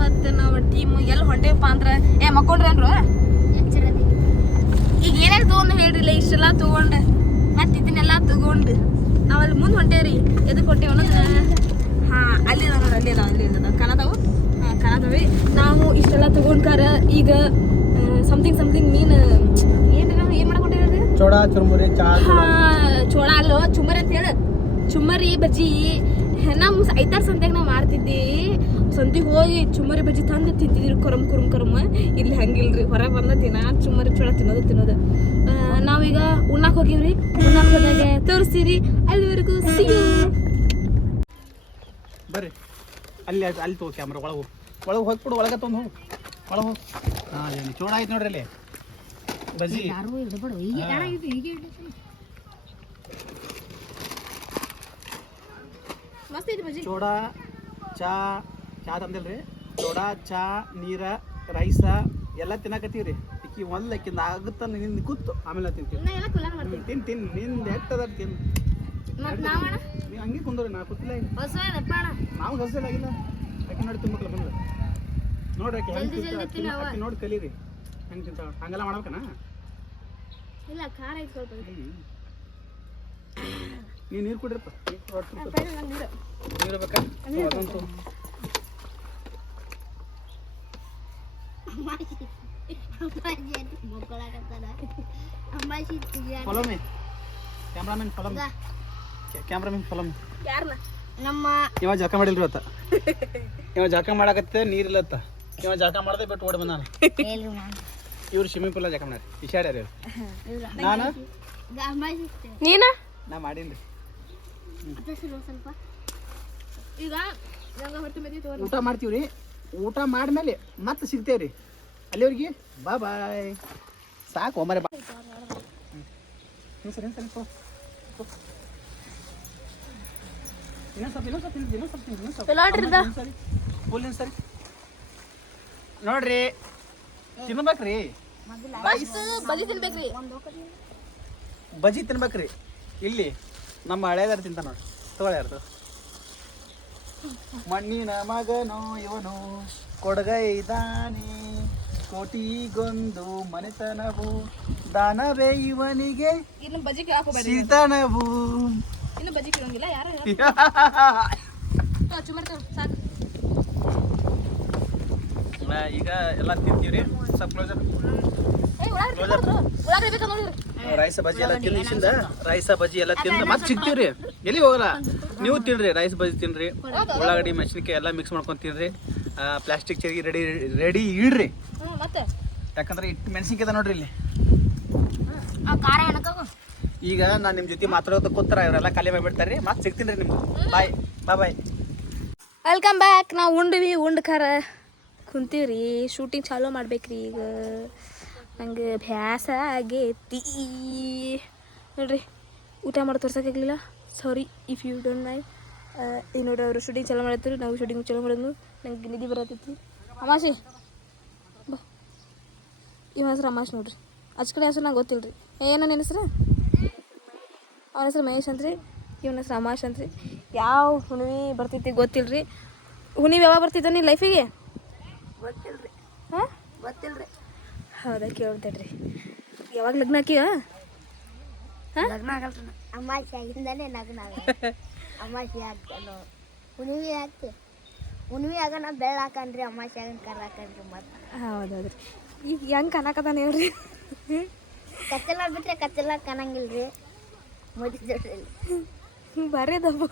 ಮತ್ತೆ ನಾವು ಟೀಮ್ ಎಲ್ಲಿ ಹೊಂಟೇವಪ್ಪ ಅಂದ್ರೆ? ಏ ಮಕ್ಕೊಂಡ್ರೇನ್ರು ಈಗ ಏನೇನು ತೊಗೊಂಡು ಹೇಳ್ರಿಲ್ಲ ಇಷ್ಟೆಲ್ಲ ತೊಗೊಂಡು. ಮತ್ತೆ ಇದನ್ನೆಲ್ಲ ತಗೊಂಡು. ನಾವಲ್ಲಿ ಮುಂದೆ ಹೊಂಟೇವ್ರಿ. ಎದಕ್ಕೆ ಹೊಂಟೇವ ಹಾಂ ಅಲ್ಲಿ ನೋಡ್ರಿ ಅಲ್ಲಿ ಅದಾವ ಅಲ್ಲಿ ಅದಾವ ಕಾಣತಾವು ಹಾಂ ಕಾಣತಾವೆ ನಾವು ಇಷ್ಟೆಲ್ಲ ತಗೊಂಡ್ಕಾರ ಈಗ ಸಮಥಿಂಗ್ ಸಮಥಿಂಗ್ ಮೀನ್ ಏನು ನಾವು ಏನು ಮಾಡಕೊಂಡಿವ್ರಿ ಚೋಡ ಚುರುಮುರಿ ಹಾ ಚೋಳ ಅಲ್ಲೋ ಚುಮ್ಮರಿ ಅಂತ ಹೇಳು. ಚುಮ್ಮರಿ ಬಜ್ಜಿ ನಮ್ಮ ಐತರ್ ಸಂತ್ಯಾಗ ನಾವು ಮಾಡ್ತಿದ್ದಿ. ಸಂತಿಗೆ ಹೋಗಿ ಚುಮ್ಮರಿ ಬಜ್ಜಿ ತಂದು ತಿಂತಿದ್ರು ಕೊರಮ್ ಕುರುಮ್ ಕರಮ್ ಇಲ್ಲಿ ಹಂಗಿಲ್ರಿ ಹೊರಗೆ ಬಂದ ದಿನ ಚುಮ್ಮರಿ ಚೊಳ ತಿನ್ನೋದು ತಿನ್ನೋದು. ನಾವೀಗ ಉಣ್ಣಾಕ್ ಹೋಗಿವ್ರಿ. ಉಣ್ಣಾಕ್ ಹೋದಾಗ ತೋರಿಸ್ತೀರಿ ಅಲ್ಲಿವರೆಗೂ ಸಿ ಬರ್ರಿ. ಅಲ್ಲಿ ಅಲ್ಲಿ ತಗೋ ಕ್ಯಾಮ್ರಾ ಒಳಗೆ ಹೋಗಿ. ಒಳಗೆ ಹೋಗ್ಬಿಡು ಒಳಗೆ ತೊಗೊಂಡು ಹೋಗು. ಒಳಗೆ ಹೋಗಿ. ಹಾಂ ಏನು ಚೋಡ ಆಯ್ತು ನೋಡ್ರಿ ಅಲ್ಲಿ. ಬಜ್ಜಿ. ಮಸ್ತ್ ಐತಿ ಬಜ್ಜಿ. ಚೋಡ ಚಾ ಚಾ ತಂದಿಲ್ರಿ. ಸೋಡಾ ಚಾ ನೀರ ರೈಸ ಎಲ್ಲ ತಿನ್ನಕತ್ತೀವಿ ರೀ ಇಕ್ಕಿ ಒಂದು ಲೆಕ್ಕಿಂದ ಆಗುತ್ತ ನಿನ್ನ ಕೂತು ಆಮೇಲೆ ತಿಂತೀವಿ ತಿನ್ ತಿನ್ನಿಂದ ಎಟ್ಟದ ತಿನ್. ನೀವು ಹಂಗೆ ಕುಂದ್ರಿ ನಾ ಕೂತಿಲ್ಲ ನಾವು ಹೊಸ ಆಗಿಲ್ಲ. ಆಕೆ ನೋಡಿ ತುಂಬಕ್ಲ ಬಂದ್ರೆ ನೋಡ್ರಿ ಹೆಂಗೆ ನೋಡಿ ಕಲೀರಿ. ಹೆಂಗೆ ತಿಂತಾವ ಹಂಗೆಲ್ಲ ಮಾಡ್ಬೇಕನ? ಇಲ್ಲ ಖಾರ ನೀವು ನೀರು ಕುಡಿರಪ್ಪ. ನೀರು ಕೊಡ್ತೀನಿ. ಅಮ್ಮಾಜಿ ನೀರು ಅಮ್ಮಾಜಿ follow me cameraman follow me cameraman follow me ಯಾರನ್ನ ನಮ್ಮ ಇವ ಜಳಕ ಮಾಡಿಲ್ರಿ ಇವತ್ತ. ಇವ ಜಳಕ ಮಾಡಕತ್ತೆ ನೀರಿಲ್ಲತ್ತ ಇವ ಜಳಕ ಮಾಡದೆ ಬಿಟ್ಟು ಓಡಿ ಬಂದಾನ. ಇವ್ರು ಸ್ವಿಮ್ಮಿಂಗ್ ಪೂಲ್ ಜಳಕ ಮಾಡ್ಯಾರ. ಇಶಾಡ್ಯಾರ ಇವ್ರು. ನಾನು? ನೀನ? ನಾ ಮಾಡೀನ್ರಿ ಸ್ವಲ್ಪ. ಈಗ ಊಟ ಮಾಡ್ತೀವ್ರಿ? ಊಟ ಮಾಡಿದ್ಮೇಲೆ ಮತ್ತೆ ಸಿಗ್ತೇವ್ರಿ. ಅಲ್ಲಿವ್ರಿಗೆ ಬಾ ಬಾಯ್ ಸಾಕು ಒಮ್ಮರೆ ಬಾ. ಹ್ಞೂ ಸರಿ ಸರಿ ನೋಡ್ರಿ ತಿನ್ಬೇಕ್ರಿ. ಬಜಿ ತಿನ್ಬೇಕ್ರಿ. ಇಲ್ಲಿ ನಮ್ಮ ಹಳೆದಾರ ತಿಂತ ನೋಡಿ ತಗೊಳ್ಳಿ ಮಣ್ಣಿನ ಮಗನು ಇವನು ಕೊಡಗೈದಾನೆ ಕೋಟಿಗೊಂದು ಮನೆತನವು ದಾನವೇ ಇವನಿಗೆ ಇನ್ನು ಹೋಗ್ಬೇಡಿ ಇನ್ನು ಬಜ್ಜಿ ಕೇಳಂಗಿಲ್ಲ ಯಾರು ಸಾಕು. ಈಗ ಎಲ್ಲ ತಿಂತೀವ್ರಿ? ಸಬ್ ಕ್ಲೋಸರ್ ರೈಸ ಬಜ್ಜಿ ಎಲ್ಲ ತಿಂದಿಸಿಂದ ರೈಸ ಬಜ್ಜಿ ಎಲ್ಲ ತಿಂದು ಮತ್ತೆ ಸಿಗ್ತೀವ್ರಿ? ಎಲ್ಲಿ ಹೋಗಲ್ಲ? ನೀವು ತಿನ್ರಿ ರೈಸ್ ಬಜ್ಜಿ ತಿನ್ರಿ ಉಳ್ಳಾಗಡ್ಡಿ ಮೆಣಸಿನ್ಕಾಯಿ ಎಲ್ಲ ಮಿಕ್ಸ್ ಮಾಡ್ಕೊಂಡು ತಿನ್ರಿ. ಪ್ಲಾಸ್ಟಿಕ್ ಚರಿಗೆ ರೆಡಿ ರೆಡಿ ಇಡ್ರಿ. ಯಾಕಂದ್ರೆ ಇಟ್ಟು ಮೆಣಸಿನ್ಕಾಯಿ ನೋಡ್ರಿ ಇಲ್ಲಿ. ಈಗ ನಾನು ನಿಮ್ಮ ಜೊತೆ ಮಾತಾಡೋದು ಕೂತಾರ ಇವರೆಲ್ಲ ಖಾಲಿ ಮಾಡಿಬಿಡ್ತಾರೆ ಮತ್ತೆ ಸಿಗ್ತೀನಿ ರೀ ನಿಮ್ಗೆ ಬಾಯ್ ಬಾಯ್ ಬಾಯ್ ವೆಲ್ಕಮ್ ಬ್ಯಾಕ್ ನಾವು ಉಂಡ್ವಿ ಉಂಡ್ ಖಾರ. ಕುಂತೀವ್ರಿ ಶೂಟಿಂಗ್ ಚಾಲೂ ಮಾಡ್ಬೇಕ್ರಿ ಈಗ. ನಂಗೆ ಭ್ಯಾಸ ಆಗೈತಿ. ನೋಡ್ರಿ. ಊಟ ಮಾಡಿ ತೋರ್ಸೋಕ್ಕಾಗಲಿಲ್ಲ. Sorry if you don't my ಈಗ ನೋಡಿ ಅವರು ಶೂಟಿಂಗ್ ಚಲೋ ಮಾಡತ್ತಿರು ನಾವು ಶೂಟಿಂಗ್ ಚಲೋ ಮಾಡೋದು ನಂಗೆ ನಿಧಿ ಬರತೈತಿ. ಅಮಾಶಿ ಬಾ. ಇವ ಹೆಸ್ರು ಅಮಾಶ್ ನೋಡ್ರಿ. ಅಚ್ ಕಡೆ ಹೆಸ್ರು ನಂಗೆ ಗೊತ್ತಿಲ್ಲ ರೀ ಏನ ಹೆಸ್ರು? ಅವನ ಹೆಸ್ರು ಮಹೇಶ್ ಅಂತ್ರಿ. ಇವನ ಹೆಸ್ರು ಅಮಾಶ್ ಅಂತ್ರಿ. ಯಾವ ಹುಣ್ಣಿಮೆ ಬರ್ತೈತಿ ಗೊತ್ತಿಲ್ಲ ರೀ ಹುಣ್ಣಿಮೆ ಯಾವಾಗ ಬರ್ತಿದ್ದ ನೀನು ಲೈಫಿಗೆ ಗೊತ್ತಿಲ್ರಿ. ಹಾಂ? ಗೊತ್ತಿಲ್ರಿ. ಹೌದಾ ಕೇಳ್ತೇಡ್ರಿ ಯಾವಾಗ ಲಗ್ನ ಆಕಿಯ ಲಗ್ನ ಆಗಲ್ರಿ. ಅಮಾಸೆ ಆಗಿಂದಲೇ ಲಗ್ನ ಅಮಾಸೆ ಆಗ್ತಲ್ಲ ಹುಣ್ಣಿಮೆ ಆಗ್ತಿ. ಹುಣ್ಣಿಮೆ ಆಗನ ಬೆಳ್ಳ ಹಾಕನ್ರಿ ಅಮಾಸೆ ಆಗನ್ ಕರ್ ಹಾಕನ್ರಿ ಮತ್ತೆ. ಹೌದೌದ್ರಿ. ಈಗ ಹೆಂಗೆ ಕನಕದಾನ ಹೇಳ್ರಿ ಕತ್ತಲ ಬಿಟ್ರೆ ಕತ್ತಲ ಕಾಣಂಗಿಲ್ರಿ. ಮೋದಿ ದೊಡ್ಡಲ್ಲಿ ಬರೇದಪ್ಪ.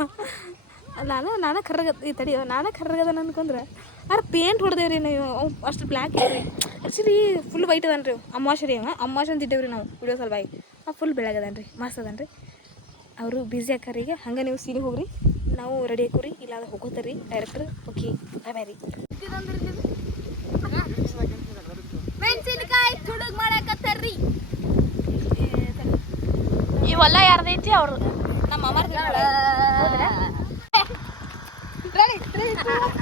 ನಾನು ನಾನು ಕರ್ರಗ ಈ ತಡಿ ನಾನು ಕರ್ರಗದ ಅನ್ಕೊಂಡ್ರೆ? ಅರೆ ಪೇಂಟ್ ಹೊಡೆದೇವ್ರಿ ನೀವು. ಅಷ್ಟು ಬ್ಲ್ಯಾಕ್ ಇದ್ರಿ ಆ್ಯಕ್ಚುಲಿ ಫುಲ್ ವೈಟ್ ಅದಾನ ರೀ ಅಮ್ಮಾಶ ರೀ ಅವ. ಅಮ್ಮಾಶ ಅಂತ ಇಟ್ಟೇವ್ರಿ ನಾವು ವಿಡಿಯೋ ಸಲುವಾಗಿ. ಆ ಫುಲ್ ಬೆಳಗದಾನ ರೀ ಮಸ್ತ್ ಅದಾನ ರೀ ಅವರು ಬ್ಯುಸಿ ಈಗ. ಹಂಗೆ ನೀವು ಸೀರೆ ಹೋಗ್ರಿ. ನಾವು ರೆಡಿ ಹಾಕೋರಿ ಇಲ್ಲ ಅದು ಹೋಗೋತಾರೆ ರೀ ಡೈರೆಕ್ಟ್ರ್ ಓಕೆ ಬಾಯ್ ಬಾಯ್ ರೀ. ಮೆಣಸಿನಕಾಯಿ ತುಡುಗ್ ಮಾಡಕತ್ತಾರ್ರಿ ಇವೆಲ್ಲ ಯಾರ್ದೈತಿ ಅವರು ನಮ್ಮ ಅಮರ್ ಇಲ್ಲ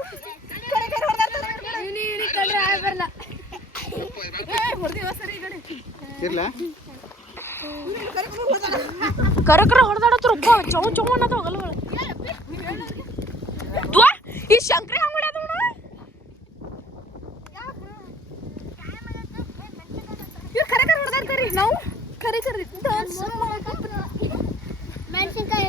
two, three, start, go. ಇರ್ಲಾ ಕರಕರ ಹೊಡೆದಾಡತ್ರ ಒಬ್ಬ ಚೌ ಚೌ ಅನ್ನೋದು ಹೋಗಲ್ಲ ದ್ವಾ ಈ ಶಂಕರಿ ಹಂಗ್ ಹೊಡ್ಯಾದ ನೋಡ. ಇವ್ರು ಕರೆ ಕರೆ ಹೊಡೆದಾಡ್ತಾರಿ ನಾವು ಕರೆ ಕರೆ ಮೆಣಸಿನ್ಕಾಯಿ